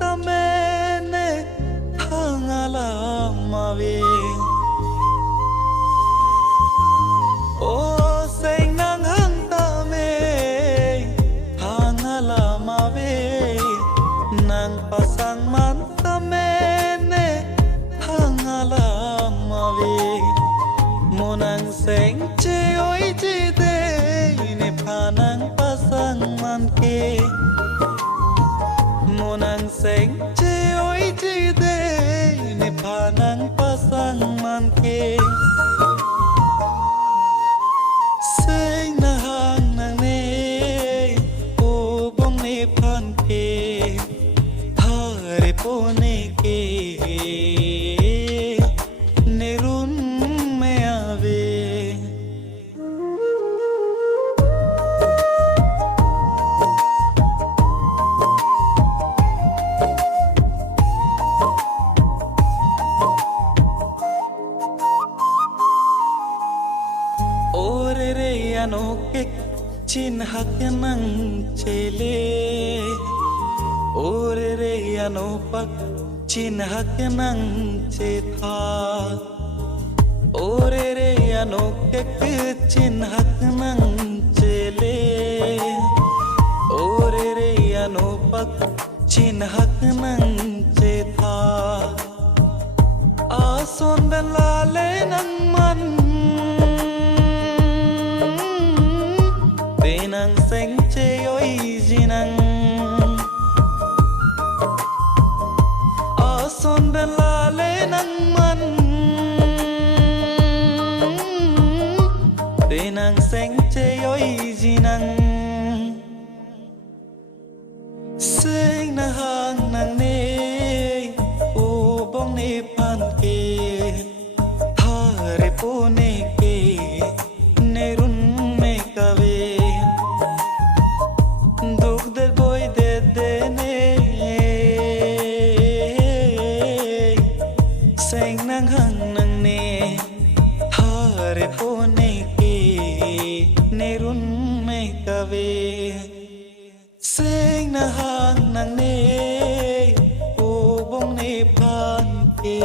tamene thangala mave o sei nang hang tame thangala mave nang pasang man tamene thangala mave monang seng che oi chi de ne phanang pasang man ke monang seng che oi chi de ne phanang pasang man ke seng na hang nang ne o bong ne phan ke hare po ne ke ne run me ave Anokek chinhak nang chele ore re anopak chinhak nang chetha ore re anokek chinhak nang chele ore re anopak chinhak nang chetha ason dalale nang man nang seng che oi jinang ason belale nang man nang seng che oi jinang seng na hang nang ne u bong ne pan ke hare po ne ke ne run me kave seng nang hang nang ne hare po ne ke ne run me kave seng na hang nang ne o bong ne phan ke